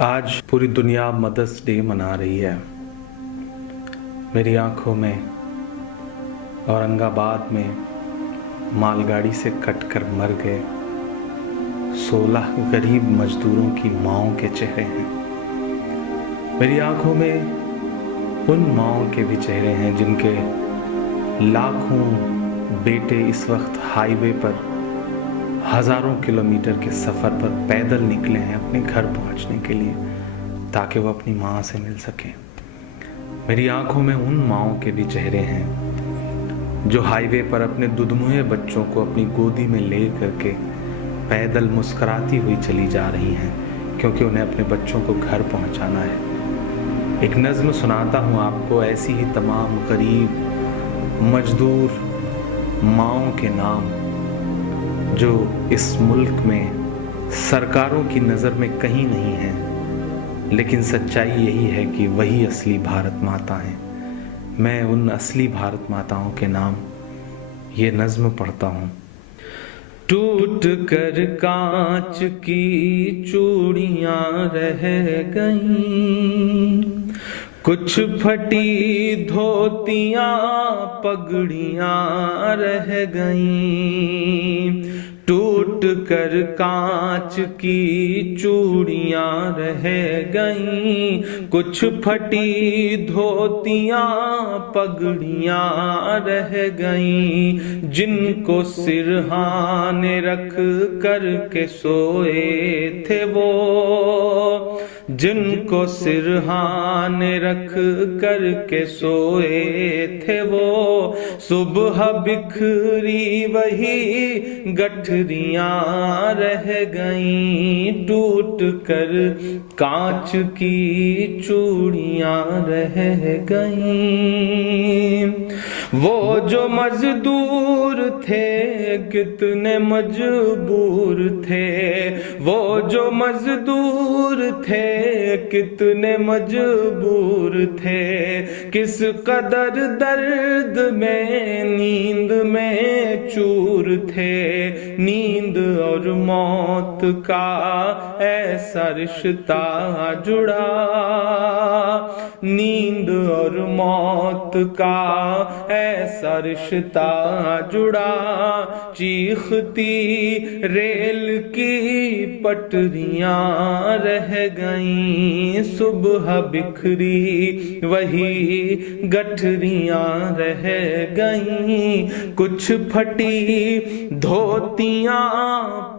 आज पूरी दुनिया मदर्स डे मना रही है। मेरी आंखों में औरंगाबाद में मालगाड़ी से कटकर मर गए 16 गरीब मजदूरों की माँओं के चेहरे हैं। मेरी आंखों में उन माँओं के भी चेहरे हैं जिनके लाखों बेटे इस वक्त हाईवे पर हजारों किलोमीटर के सफ़र पर पैदल निकले हैं अपने घर पहुंचने के लिए, ताकि वो अपनी माँ से मिल सकें। मेरी आंखों में उन माँओं के भी चेहरे हैं जो हाईवे पर अपने दुधमुहे बच्चों को अपनी गोदी में ले करके पैदल मुस्कुराती हुई चली जा रही हैं, क्योंकि उन्हें अपने बच्चों को घर पहुंचाना है। एक नज़्म सुनाता हूँ आपको, ऐसी ही तमाम गरीब मजदूर माँओं के नाम जो इस मुल्क में सरकारों की नज़र में कहीं नहीं है, लेकिन सच्चाई यही है कि वही असली भारत माता हैं। मैं उन असली भारत माताओं के नाम ये नज़्म पढ़ता हूँ। टूट कर कांच की चूड़ियाँ रह गईं, कुछ फटी धोतियाँ पगड़ियाँ रह गईं। टूट कर कांच की चूड़ियाँ रह गईं, कुछ फटी धोतियाँ पगड़ियाँ रह गईं। जिनको सिरहाने रख कर के सोए थे वो, जिनको सिरहाने रख कर के सोए थे वो, सुबह बिखरी वही गठरियाँ रह गईं। टूट कर कांच की चूड़ियाँ रह गईं। वो जो मजदूर थे कितने मजबूर थे, वो जो मजदूर थे कितने मजबूर थे। किस कदर दर्द में नींद में चूर थे। नींद और मौत का ऐसा रिश्ता जुड़ा, नींद और मौत का ऐसा रिश्ता जुड़ा। चीखती रेल की पटरियाँ रह गईं, सुबह बिखरी वही गठरियाँ रह गईं। कुछ फटी धोतियाँ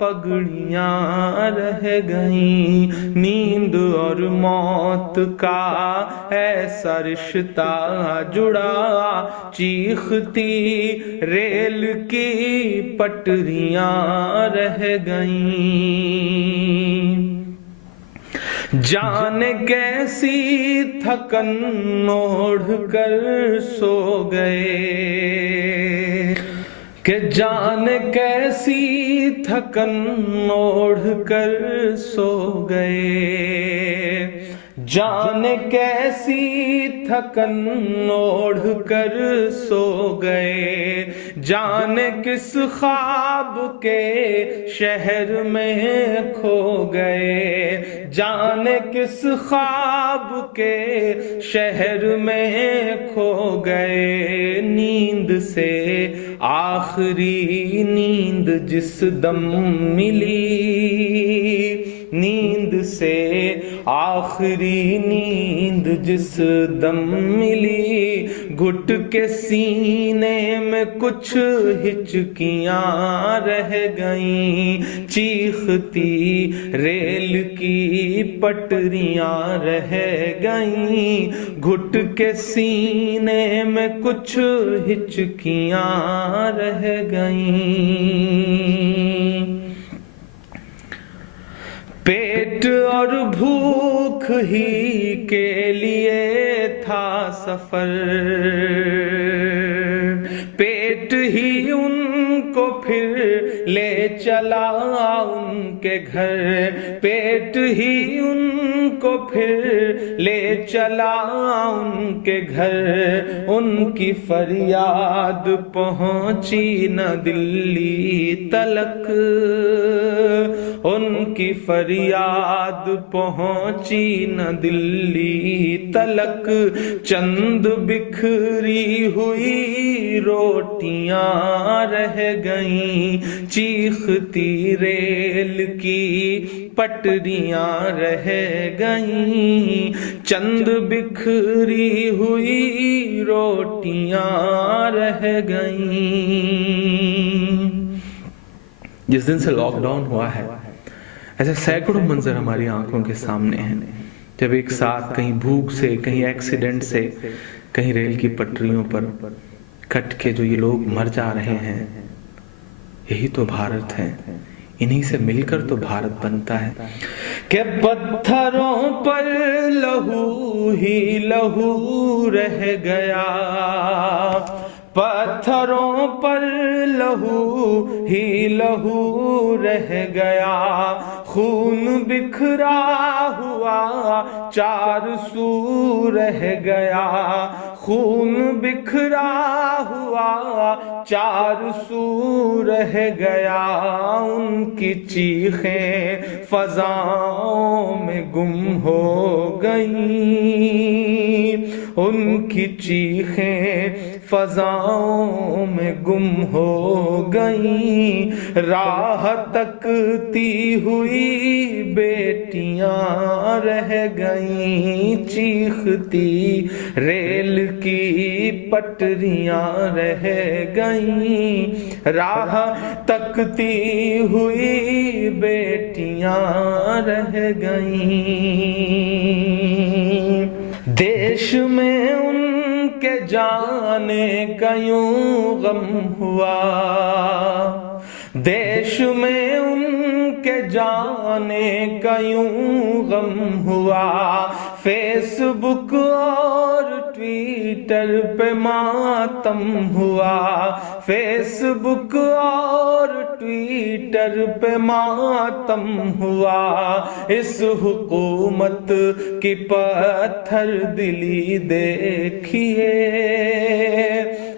पगड़ियाँ रह गईं। नींद और मौत का ऐसा रिश्ता जुड़ा। चीखती रेल की पटरियाँ रह गईं। जाने कैसी थकन ओढ़ कर सो गए, कि जाने कैसी थकन ओढ़ कर सो गए। जाने कैसी थकन ओढ़ कर सो गए। जाने किस ख्वाब के शहर में खो गए। जाने किस ख्वाब के शहर में खो गए। नींद से आखिरी नींद जिस दम मिली, नींद से आखिरी नींद जिस दम मिली। घुट के सीने में कुछ हिचकियाँ रह गईं। चीखती रेल की पटरियाँ रह गईं। घुट के सीने में कुछ हिचकियाँ रह गईं। पेट और भूख ही के लिए था सफर, पेट ही उनको फिर ले चला उनके घर। पेट ही उनको फिर ले चला उनके घर। उनकी फरियाद पहुंची न दिल्ली तलक, उनकी फरियाद पहुंची न दिल्ली तलक, चंद बिखरी हुई रोटियां रह गईं, चीखती रेल की पटरियां रह गईं, चंद बिखरी हुई रोटियां रह गईं। जिस दिन से लॉकडाउन हुआ है, ऐसे सैकड़ों मंजर हमारी आंखों के सामने हैं, जब एक साथ कहीं भूख से, कहीं एक्सीडेंट से, कहीं रेल की पटरियों पर कट के जो ये लोग मर जा रहे हैं। यही तो भारत है, इन्हीं से मिलकर तो भारत बनता है। कि पत्थरों पर लहू ही लहू रह गया, पत्थरों पर लहू ही लहू रह गया, खून बिखरा हुआ चार सू रह गया, खून बिखरा हुआ चार सू रह गया, उनकी चीखें फजाओं में गुम हो गई, उनकी चीखें फजाओं में गुम हो गई, राह तकती हुई बेटियां रह गई, चीखती रेल की पटरियां रह गई, राह तकती हुई बेटियां रह गई। देश में उनके जाने का यूं गम हुआ, देश में उनके जाने का यूं गम हुआ, फेसबुक और ट्विटर पे मातम हुआ, फेसबुक और ट्विटर पे मातम हुआ, इस हुकूमत की पत्थर दिली देखिए,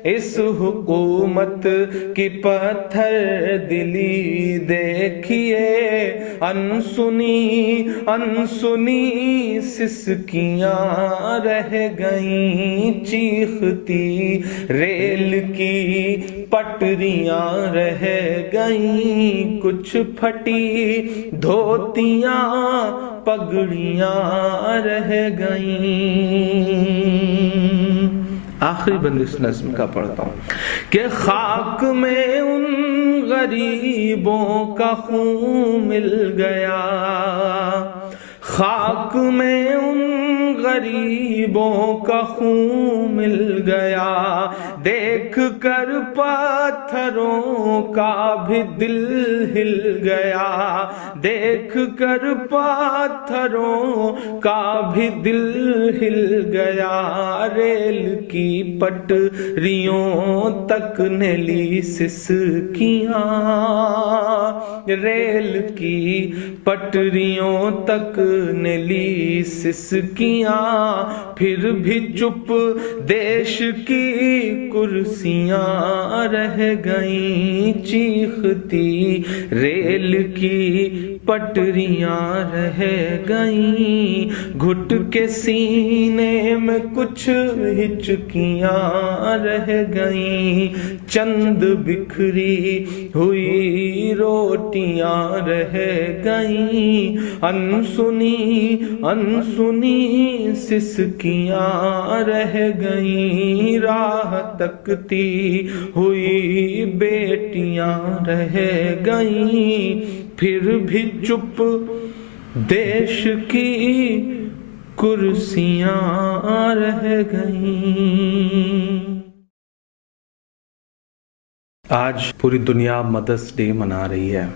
इस हुकूमत की पत्थर दिली देखिए, अनसुनी अनसुनी सिसकियां रह गईं, चीखती रेल की पटरियां रह गईं, कुछ फटी धोतियां पगड़ियां रह गईं। आखिरी बंद इस नज़्म का पढ़ता हूँ कि खाक में उन गरीबों का खून मिल गया, खाक में उन गरीबों का खून मिल गया, देख कर पत्थरों का भी दिल हिल गया, देख कर पत्थरों का भी दिल हिल गया, रेल की पटरियों तक ने ली सिसकियां, रेल की पटरियों तक ने ली सिसकियां, फिर भी चुप देश की कुर्सियां रह गईं, चीखती रेल की पटरियां रह गईं, घुट के सीने में कुछ हिचकियां रह गईं, चंद बिखरी हुई रोटियां रह गईं, अनसुनी अनसुनी सिसकियां रह गईं, राह तकती हुई बेटियां रह गईं, फिर भी चुप देश की कुर्सियां रह गईं। आज पूरी दुनिया मदर्स डे मना रही है।